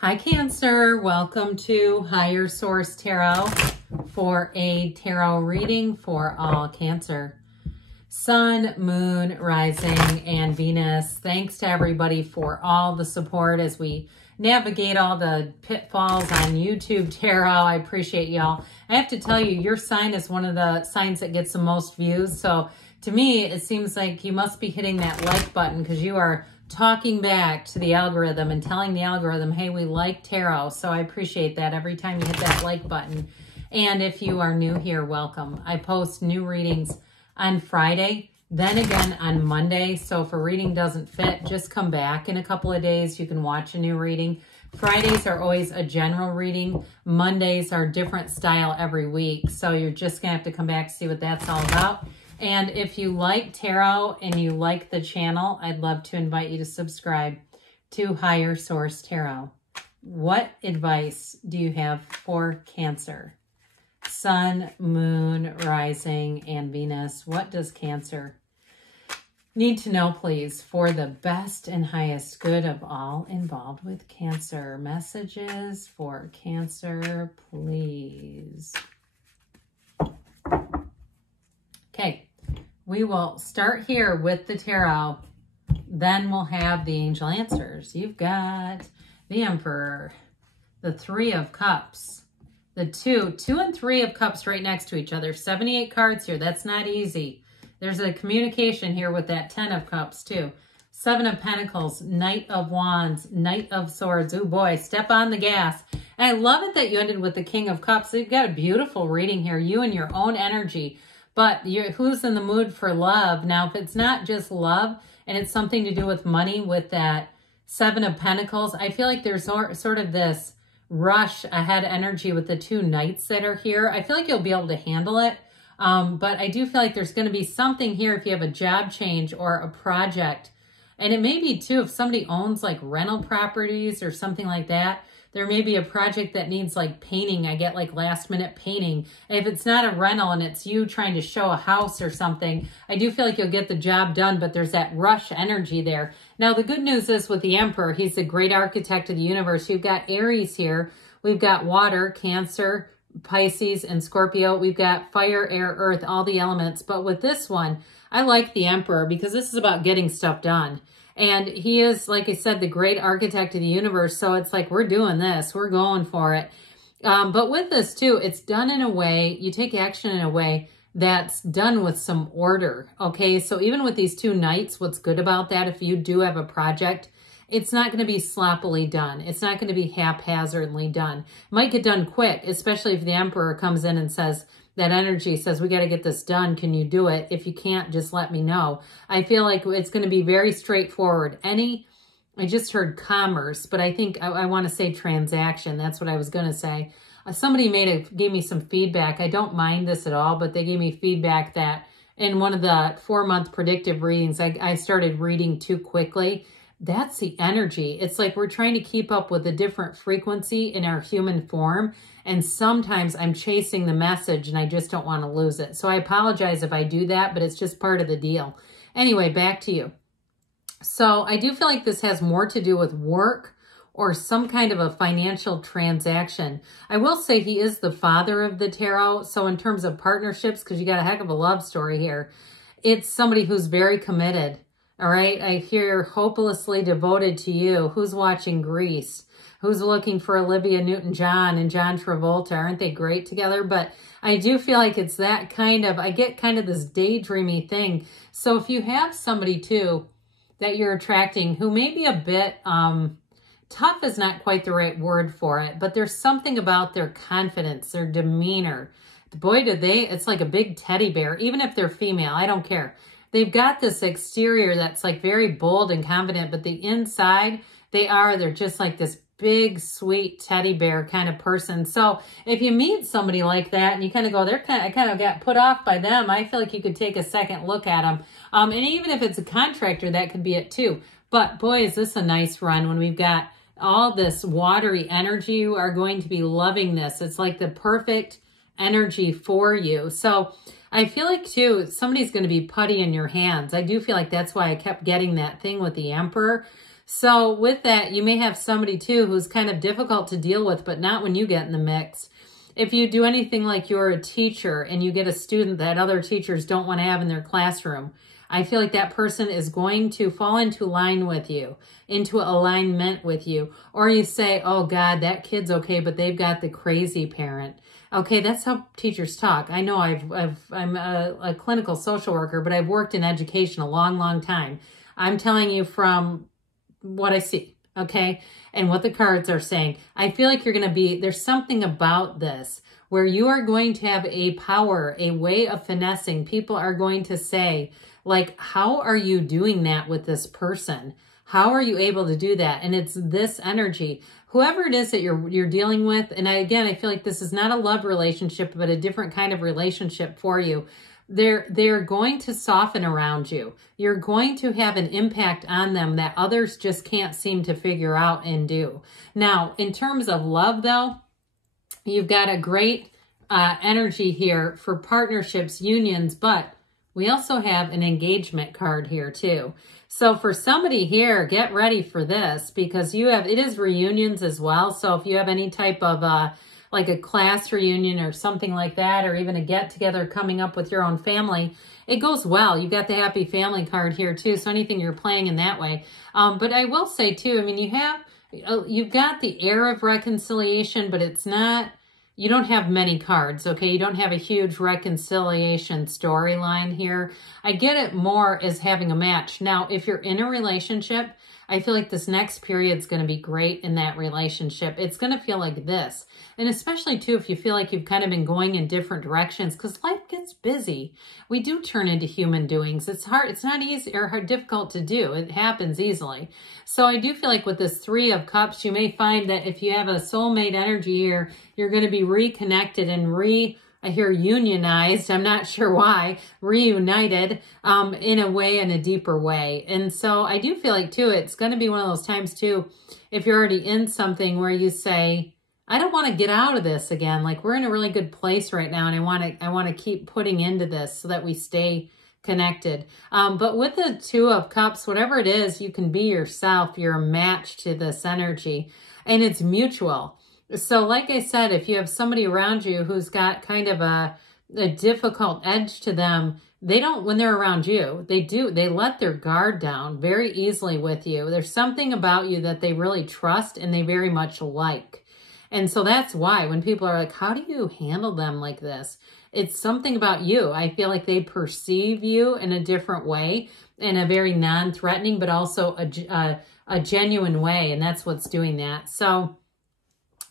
Hi Cancer, welcome to Higher Source Tarot for a tarot reading for all Cancer. Sun, Moon, Rising, and Venus. Thanks to everybody for all the support as we navigate all the pitfalls on YouTube Tarot. I appreciate y'all. I have to tell you, your sign is one of the signs that gets the most views. So to me, it seems like you must be hitting that like button because you are talking back to the algorithm and telling the algorithm, hey, we like tarot. So I appreciate that every time you hit that like button. And if you are new here, welcome. I post new readings on Friday, then again on Monday. So if a reading doesn't fit, just come back in a couple of days. You can watch a new reading. Fridays are always a general reading. Mondays are different style every week. So you're just going to have to come back to see what that's all about. And if you like tarot and you like the channel, I'd love to invite you to subscribe to Higher Source Tarot. What advice do you have for Cancer? Sun, Moon, Rising, and Venus. What does Cancer need to know, please, for the best and highest good of all involved with Cancer? Messages for Cancer, please. Okay, we will start here with the tarot. Then we'll have the angel answers. You've got the Emperor, the Three of Cups, the two and Three of Cups right next to each other. 78 cards here. That's not easy. There's a communication here with that 10 of Cups too. 7 of Pentacles, Knight of Wands, Knight of Swords. Oh boy, step on the gas. And I love it that you ended with the King of Cups. You've got a beautiful reading here. You and your own energy. But who's in the mood for love? Now, if it's not just love and it's something to do with money with that 7 of Pentacles, I feel like there's sort of this rush ahead energy with the 2 knights that are here. I feel like you'll be able to handle it. But I do feel like there's going to be something here if you have a job change or a project. And it may be too, if somebody owns like rental properties or something like that, there may be a project that needs like painting. I get like last minute painting. And if it's not a rental and it's you trying to show a house or something, I do feel like you'll get the job done, but there's that rush energy there. Now, the good news is with the Emperor, he's the great architect of the universe. You've got Aries here. We've got water, Cancer, Pisces, and Scorpio. We've got fire, air, earth, all the elements. But with this one, I like the Emperor because this is about getting stuff done. And he is, like I said, the great architect of the universe. So it's like, we're doing this. We're going for it. But with this too, it's done in a way, you take action in a way that's done with some order. Okay, so even with these 2 knights, what's good about that, if you do have a project, it's not going to be sloppily done. It's not going to be haphazardly done. It might get done quick, especially if the Emperor comes in and says, that energy says, we got to get this done. Can you do it? If you can't, just let me know. I feel like it's going to be very straightforward. I just heard commerce, but I think I want to say transaction. That's what I was going to say. Somebody gave me some feedback. I don't mind this at all, but they gave me feedback that in one of the 4-month predictive readings, I started reading too quickly. That's the energy. It's like we're trying to keep up with a different frequency in our human form. And sometimes I'm chasing the message and I just don't want to lose it. So I apologize if I do that, but it's just part of the deal. Anyway, back to you. So I do feel like this has more to do with work or some kind of a financial transaction. I will say he is the father of the tarot. So in terms of partnerships, because you got a heck of a love story here, it's somebody who's very committed. All right, I hear hopelessly devoted to you. Who's watching Grease? Who's looking for Olivia Newton-John and John Travolta? Aren't they great together? But I do feel like it's that kind of, I get kind of this daydreamy thing. So if you have somebody too that you're attracting who may be a bit, tough is not quite the right word for it, but there's something about their confidence, their demeanor. Boy, it's like a big teddy bear, even if they're female, I don't care. They've got this exterior that's like very bold and confident, but the inside, they're just like this big, sweet teddy bear kind of person. So if you meet somebody like that and you kind of go, I kind of got put off by them, I feel like you could take a second look at them. And even if it's a contractor, that could be it too. But boy, is this a nice run when we've got all this watery energy. You are going to be loving this. It's like the perfect energy for you. So I feel like too, somebody's going to be putty in your hands. I do feel like that's why I kept getting that thing with the Emperor. So with that, you may have somebody too who's kind of difficult to deal with, but not when you get in the mix. If you do anything like you're a teacher and you get a student that other teachers don't want to have in their classroom, I feel like that person is going to fall into line with you, into alignment with you. Or you say, oh God, that kid's okay, but they've got the crazy parent. Okay, that's how teachers talk. I know I'm a clinical social worker, but I've worked in education a long, long time. I'm telling you from what I see, okay, and what the cards are saying. I feel like you're going to be, there's something about this where you are going to have a power, a way of finessing. People are going to say, like, how are you doing that with this person? How are you able to do that? And it's this energy. Whoever it is that you're dealing with, and I feel like this is not a love relationship, but a different kind of relationship for you. They're going to soften around you. You're going to have an impact on them that others just can't seem to figure out and do. Now, in terms of love, though, you've got a great energy here for partnerships, unions, but we also have an engagement card here too. So for somebody here, get ready for this because it is reunions as well. So if you have any type of like a class reunion or something like that, or even a get together coming up with your own family, it goes well. You've got the happy family card here too. So anything you're playing in that way. But I will say too, I mean, you've got the air of reconciliation, but it's not, you don't have many cards, okay? You don't have a huge reconciliation storyline here. I get it more as having a match. Now, if you're in a relationship, I feel like this next period is going to be great in that relationship. It's going to feel like this. And especially, too, if you feel like you've kind of been going in different directions because life gets busy. We do turn into human doings. It's hard. It's not easy or difficult to do. It happens easily. So I do feel like with this Three of Cups, you may find that if you have a soulmate energy here, you're going to be reconnected and I hear unionized, I'm not sure why, reunited in a way, in a deeper way. And so I do feel like, too, it's going to be one of those times, too, if you're already in something where you say, I don't want to get out of this again. Like, we're in a really good place right now, and I want to keep putting into this so that we stay connected. But with the Two of Cups, whatever it is, you can be yourself. You're a match to this energy, and it's mutual. So like I said, if you have somebody around you who's got kind of a difficult edge to them, they don't, when they're around you, they let their guard down very easily with you. There's something about you that they really trust and they very much like. And so that's why when people are like, how do you handle them like this? It's something about you. I feel like they perceive you in a different way, in a very non-threatening, but also a genuine way. And that's what's doing that. So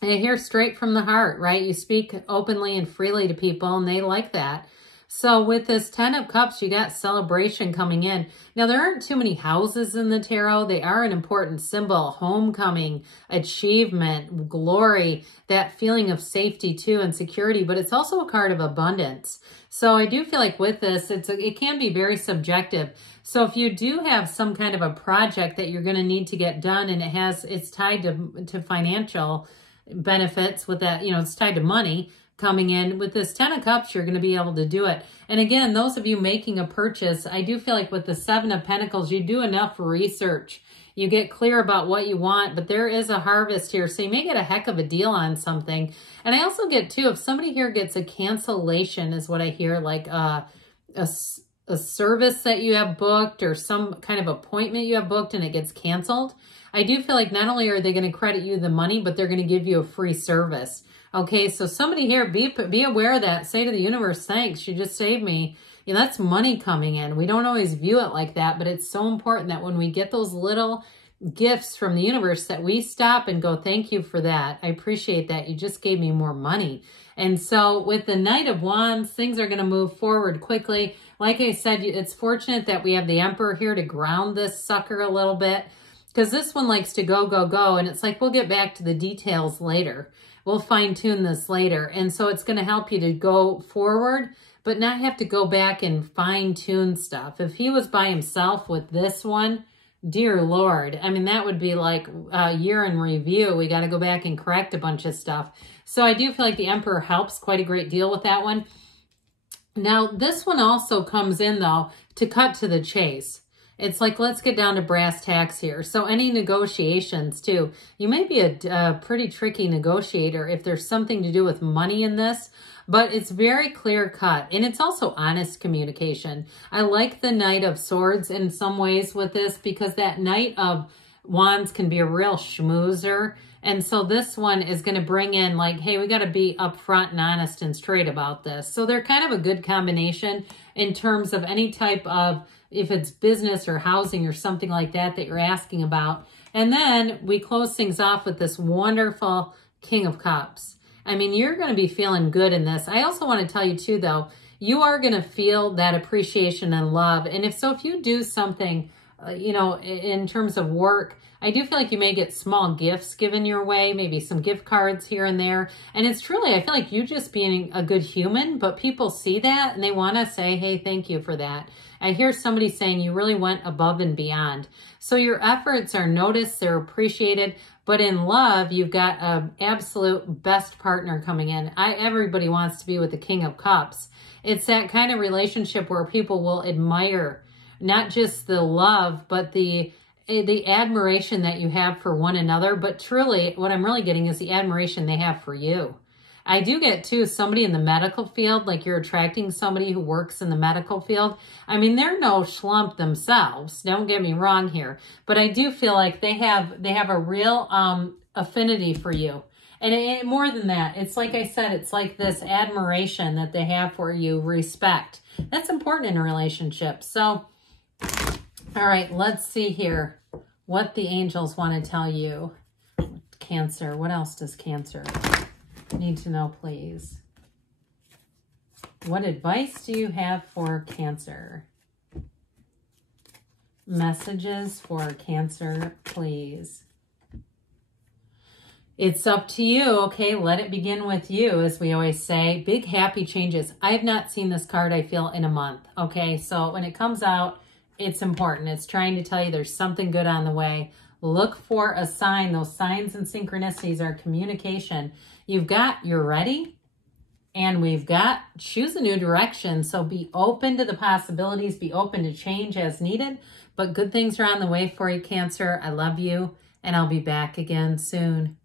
I hear straight from the heart, right? You speak openly and freely to people, and they like that. So with this Ten of Cups, you got celebration coming in. Now, there aren't too many houses in the tarot. They are an important symbol. Homecoming, achievement, glory, that feeling of safety too and security. But it's also a card of abundance. So I do feel like with this, it can be very subjective. So if you do have some kind of a project that you're going to need to get done and it's tied to financial benefits with that, it's tied to money coming in. With this Ten of Cups, you're going to be able to do it. And again, those of you making a purchase, I do feel like with the Seven of Pentacles, you do enough research. You get clear about what you want, but there is a harvest here. So you may get a heck of a deal on something. And I also get too, if somebody here gets a cancellation is what I hear, like a service that you have booked or some kind of appointment you have booked and it gets canceled. I do feel like not only are they going to credit you the money, but they're going to give you a free service. Okay, so somebody here, be aware of that. Say to the universe, thanks, you just saved me. That's money coming in. We don't always view it like that, but it's so important that when we get those little gifts from the universe that we stop and go, thank you for that. I appreciate that. You just gave me more money. And so with the Knight of Wands, things are going to move forward quickly. Like I said, it's fortunate that we have the Emperor here to ground this sucker a little bit. Because this one likes to go, go, go. And it's like, we'll get back to the details later. We'll fine tune this later. And so it's going to help you to go forward, but not have to go back and fine tune stuff. If he was by himself with this one, dear Lord, I mean, that would be like a year in review. We got to go back and correct a bunch of stuff. So I do feel like the Emperor helps quite a great deal with that one. Now, this one also comes in, though, to cut to the chase. It's like, let's get down to brass tacks here. So any negotiations too, you may be a pretty tricky negotiator if there's something to do with money in this, but it's very clear cut and it's also honest communication. I like the Knight of Swords in some ways with this because that Knight of Wands can be a real schmoozer. And so this one is going to bring in like, hey, we got to be upfront and honest and straight about this. So they're kind of a good combination in terms of any type of, if it's business or housing or something like that that you're asking about. And then we close things off with this wonderful King of Cups. I mean, you're going to be feeling good in this. I also want to tell you too, though, you are going to feel that appreciation and love. And if you do something, you know, in terms of work, I do feel like you may get small gifts given your way, maybe some gift cards here and there. And it's truly, I feel like you just being a good human, but people see that and they want to say, hey, thank you for that. I hear somebody saying you really went above and beyond. So your efforts are noticed, they're appreciated, but in love, you've got an absolute best partner coming in. Everybody wants to be with the King of Cups. It's that kind of relationship where people will admire not just the love, but the admiration that you have for one another. But truly, what I'm really getting is the admiration they have for you. I do get, too, somebody in the medical field, like you're attracting somebody who works in the medical field. I mean, they're no schlump themselves. Don't get me wrong here. But I do feel like they have a real affinity for you. And more than that, it's like I said, it's like this admiration that they have for you, respect. That's important in a relationship. So, all right, let's see here what the angels want to tell you. Cancer, what else does Cancer need to know, please? What advice do you have for Cancer? Messages for Cancer, please. It's up to you, okay? Let it begin with you, as we always say. Big happy changes. I have not seen this card, I feel, in a month, okay? So when it comes out, it's important. It's trying to tell you there's something good on the way. Look for a sign. Those signs and synchronicities are communication. You've got you're ready, and we've got choose a new direction. So be open to the possibilities. Be open to change as needed. But good things are on the way for you, Cancer. I love you, and I'll be back again soon.